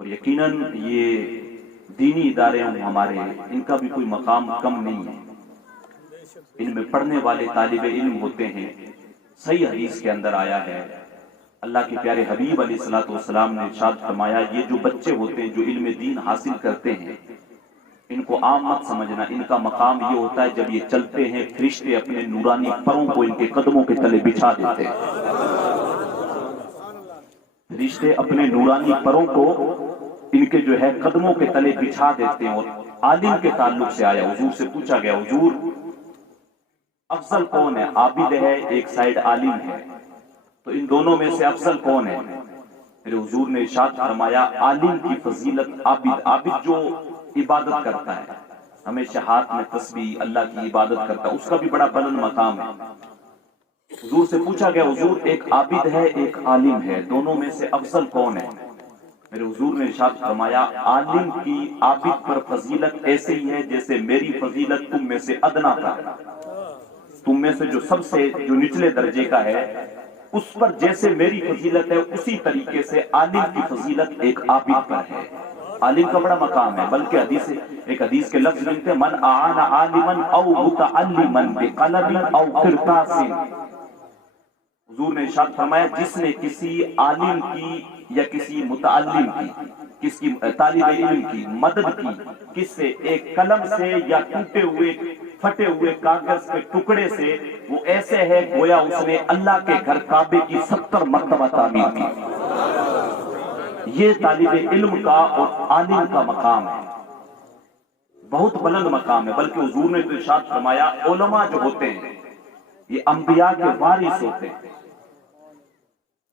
اور یقیناً یہ دینی ادارے ہمارے، ان کا بھی کوئی مقام کم نہیں ہے، ان میں پڑھنے والے طالب علم ہوتے ہیں۔ صحیح حدیث کے اندر آیا ہے، اللہ کے پیارے حبیب علیہ الصلوۃ والسلام نے ارشاد فرمایا، یہ جو بچے ہوتے ہیں جو علم دین حاصل کرتے ہیں، ان کو عام مت سمجھنا، ان کا مقام یہ ہوتا ہے جب یہ چلتے ہیں فرشتے اپنے نورانی پروں کو ان کے قدموں کے تلے بچھا دیتے ہیں۔ فرشتے اپنے نورانی پروں کو ان کے جو ہے قدموں کے تلے بچھا دیتے ہیں۔ اور عالم کے تعلق سے آیا، حضور سے پوچھا گیا، حضور افضل کون ہے؟ عابد ہے، ایک سائیڈ عالم ہے، تو ان دونوں میں سے افضل کون ہے؟ میرے حضور نے ارشاد فرمایا، عالم کی فضیلت عابد جو عبادت کرتا ہے، ہمیشہ ہاتھ میں تسبیح اللہ کی عبادت کرتا ہے، اس کا بھی بڑا بلند مقام ہے۔ حضور سے پوچھا گیا، حضور ایک عابد ہے ایک عالم ہے، دونوں میں سے افضل کون ہے؟ میرے حضور نے ارشاد فرمایا، عالم کی عابد پر فضیلت ایسے ہی ہے جیسے میری فضیلت تم میں سے ادنا پر، تم میں سے جو سب سے جو نچلے درجے کا ہے اس پر جیسے میری فضیلت ہے، اسی طریقے سے عالم کی فضیلت ایک عابد پر ہے۔ عالم کا بڑا مقام ہے، بلکہ ایک حدیث کے لفظ ملتے ہیں، من اعان عالما او متعلما بقلم او قرطاس۔ حضور نے ارشاد فرمایا، جس نے کسی عالم کی یا کسی متعلم کی، کسی طالب علم کی مدد کی، کس سے؟ ایک قلم سے یا ٹوٹے ہوئے پھٹے ہوئے کاغذ کے ٹکڑے سے، وہ ایسے ہے گویا اس نے اللہ کے گھر کعبے کی 70 مرتبہ تعمیر کی۔ یہ طالب علم کا اور عالم کا مقام ہے، بہت بلند مقام ہے۔ بلکہ حضور نے تو ارشاد فرمایا، علماء جو ہوتے ہیں یہ انبیاء کے وارث ہوتے ہیں۔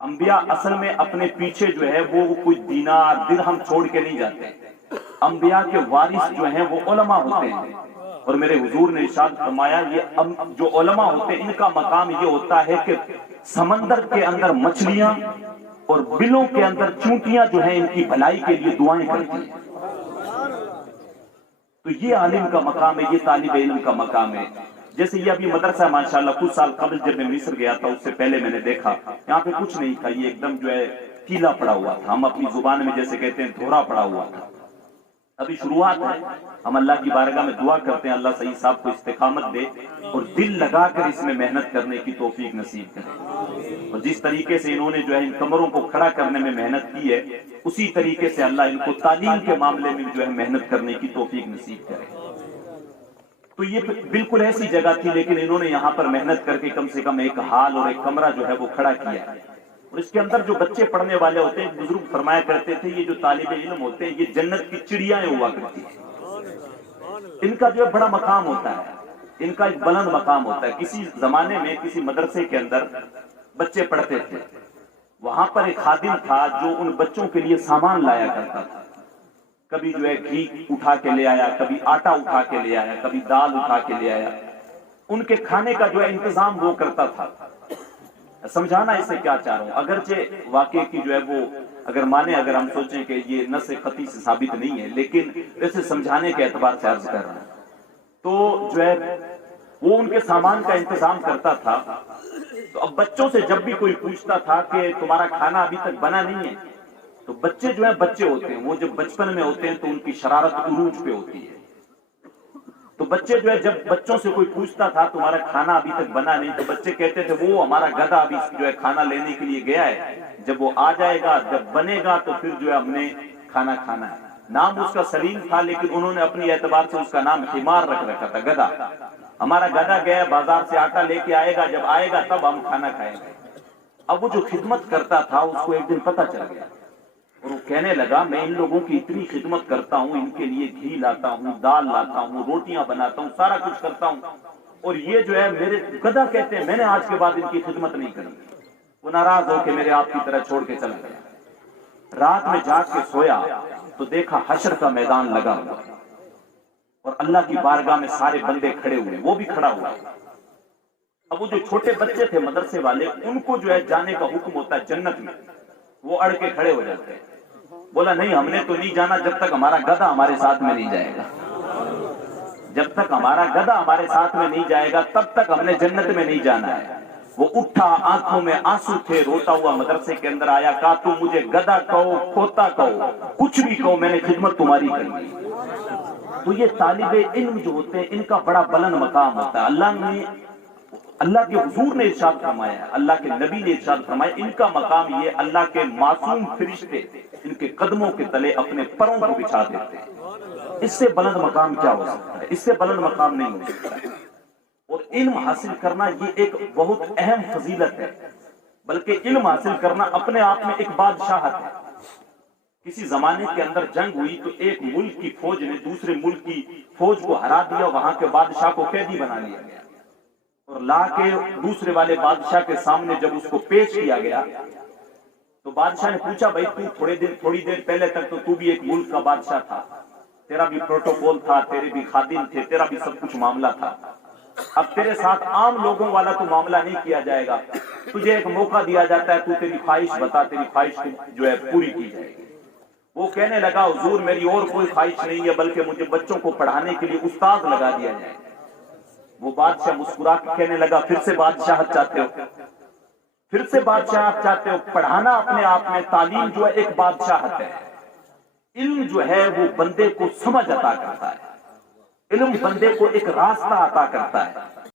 انبیاء اصل میں اپنے پیچھے جو ہے وہ کوئی دینار درہم چھوڑ کے نہیں جاتے، انبیاء کے وارث جو ہیں وہ علماء ہوتے ہیں۔ اور میرے حضور نے ارشاد فرمایا، یہ جو علماء ہوتے ہیں ان کا مقام یہ ہوتا ہے کہ سمندر کے اندر مچھلیاں اور بلوں کے اندر چونٹیاں جو ہیں ان کی بھلائی کے لیے دعائیں کرتی ہیں۔ تو یہ عالم کا مقام ہے، یہ طالب علم کا مقام ہے۔ جیسے یہ ابھی مدرسہ ماشاءاللہ، کچھ سال قبل جب میں مصر گیا تھا اس سے پہلے میں نے دیکھا یہاں پہ کچھ نہیں تھا، یہ ایک دم جو ہے کیلا پڑا ہوا تھا، ہم اپنی زبان میں جیسے کہتے ہیں دھورا پڑا ہوا تھا۔ ابھی شروعات ہے، ہم اللہ کی بارگاہ میں دعا کرتے ہیں اللہ سعید صاحب کو استقامت دے اور دل لگا کر اس میں محنت کرنے کی توفیق نصیب کرے، اور جس طریقے سے انہوں نے جو ہے ان کمروں کو کھڑا کرنے میں محنت کی ہے، اسی طریقے سے اللہ ان کو تعلیم کے معاملے میں جو ہے محنت کرنے کی توفیق نصیب کرے۔ تو یہ بالکل ایسی جگہ تھی، لیکن انہوں نے یہاں پر محنت کر کے کم سے کم ایک ہال اور ایک کمرہ جو ہے وہ کھڑا کیا ہے، اور اس کے اندر جو بچے پڑھنے والے ہوتے ہیں، بزرگ فرمایا کرتے تھے یہ جو طالب علم ہوتے ہیں یہ جنت کی چڑیاں ہوا کرتی ہیں، ان کا جو ہے بڑا مقام ہوتا ہے، ان کا ایک بلند مقام ہوتا ہے۔ کسی زمانے میں کسی مدرسے کے اندر بچے پڑھتے تھے، وہاں پر ایک خادم تھا جو ان بچوں کے لیے سامان لایا کرتا تھا، کبھی جو ہے گھی اٹھا کے لے آیا، کبھی آٹا اٹھا کے لے آیا، کبھی دال اٹھا کے لے آیا، ان کے کھانے کا جو ہے انتظام وہ کرتا تھا۔ سمجھانا اس سے کیا چاہ رہا ہوں، اگرچہ واقعے کی جو ہے وہ اگر مانے، اگر ہم سوچیں کہ یہ نص قطعی سے ثابت نہیں ہے، لیکن اسے سمجھانے کے اعتبار سے عرض کر رہا ہوں، تو جو ہے وہ ان کے سامان کا انتظام کرتا تھا۔ تو اب بچوں سے جب بھی کوئی پوچھتا تھا کہ تمہارا کھانا ابھی تک بنا نہیں ہے، تو بچے جو ہیں بچے ہوتے ہیں، وہ جب بچپن میں ہوتے ہیں تو ان کی شرارت عروج پہ ہوتی ہے، تو بچے جو ہے جب بچوں سے کوئی پوچھتا تھا تمہارا کھانا ابھی تک بنا نہیں، تو بچے کہتے تھے وہ ہمارا گدھا ابھی جو ہے کھانا لینے کے لیے گیا ہے، جب وہ آ جائے گا جب بنے گا تو پھر جو ہے ہم نے کھانا کھانا ہے۔ نام اس کا سلیم تھا، لیکن انہوں نے اپنی اعتبار سے اس کا نام حمار رکھ رکھا تھا، گدھا۔ ہمارا گدھا گیا بازار سے آٹا لے کے آئے گا، جب آئے گا تب ہم کھانا کھائیں گے۔ اب وہ جو خدمت کرتا تھا اس کو ایک دن پتہ چل گیا، اور وہ کہنے لگا میں ان لوگوں کی اتنی خدمت کرتا ہوں، ان کے لیے گھی لاتا ہوں، دال لاتا ہوں، روٹیاں بناتا ہوں، سارا کچھ کرتا ہوں، اور یہ جو ہے میرے گدھا کہتے ہیں میں نے آج کے بعد ان کی خدمت نہیں کرنی۔ وہ ناراض ہو کے میرے آپ کی طرح چھوڑ کے چلا گیا۔ رات میں جاگ کے سویا تو دیکھا حشر کا میدان لگا ہوا اور اللہ کی بارگاہ میں سارے بندے کھڑے ہوئے، وہ بھی کھڑا ہوا۔ اب وہ جو چھوٹے بچے تھے مدرسے والے، ان کو جو ہے جانے کا حکم ہوتا ہے جنت میں، وہ اڑ کے کھڑے ہو جاتے ہیں۔ بولا نہیں ہم نے تو نہیں جانا جب تک ہمارا گدھا ہمارے ساتھ میں نہیں جائے گا، جب تک ہمارا گدھا ہمارے ساتھ میں نہیں جائے گا تب تک ہم نے جنت میں نہیں جانا ہے۔ وہ اٹھا، آنکھوں میں آنسو تھے، روتا ہوا مدرسے کے اندر آیا، کہا تم مجھے گدھا کہو، کھوتا کہو، کچھ بھی کہو، میں نے خدمت تمہاری کرنی۔ تو یہ طالب علم جو ہوتے ہیں ان کا بڑا بلند مقام ہوتا ہے۔ اللہ کے حضور نے ارشاد فرمایا ہے، اللہ کے نبی نے ارشاد فرمایا، ان کا مقام یہ اللہ کے معصوم فرشتے ان کے قدموں کے تلے اپنے پروں کو بچھا دیتے ہیں۔ اس سے بلند مقام کیا ہو سکتا ہے؟ اس سے بلند مقام نہیں ہو سکتا ہے۔ اور علم حاصل کرنا یہ ایک بہت اہم فضیلت ہے، بلکہ علم حاصل کرنا اپنے آپ میں ایک بادشاہت ہے۔ کسی زمانے کے اندر جنگ ہوئی تو ایک ملک کی فوج نے دوسرے ملک کی فوج کو ہرا دیا، وہاں کے بادشاہ کو قیدی بنا لیا گیا، اور لا کے دوسرے والے بادشاہ کے سامنے جب اس کو پیش کیا گیا تو بادشاہ نے پوچھا، بھائی تو تھوڑی دیر پہلے تک تو بھی ایک ملک کا بادشاہ تھا، تیرا بھی پروٹوکول تھا، تیرے بھی خادم تھے، تیرا بھی سب کچھ معاملہ تھا، اب تیرے ساتھ عام لوگوں والا تو معاملہ نہیں کیا جائے گا، تجھے ایک موقع دیا جاتا ہے، تو تیری خواہش بتا، تیری خواہش جو ہے پوری کی جائے گی۔ وہ کہنے لگا، حضور میری اور کوئی خواہش نہیں ہے، بلکہ مجھے بچوں کو پڑھانے کے لیے استاد لگا دیا جائے۔ وہ بادشاہ مسکرا کے کہنے لگا، پھر سے بادشاہت چاہتے ہو؟ پھر سے بادشاہت چاہتے ہو؟ پڑھانا اپنے آپ میں، تعلیم جو ہے ایک بادشاہت ہے۔ علم جو ہے وہ بندے کو سمجھ عطا کرتا ہے، علم بندے کو ایک راستہ عطا کرتا ہے۔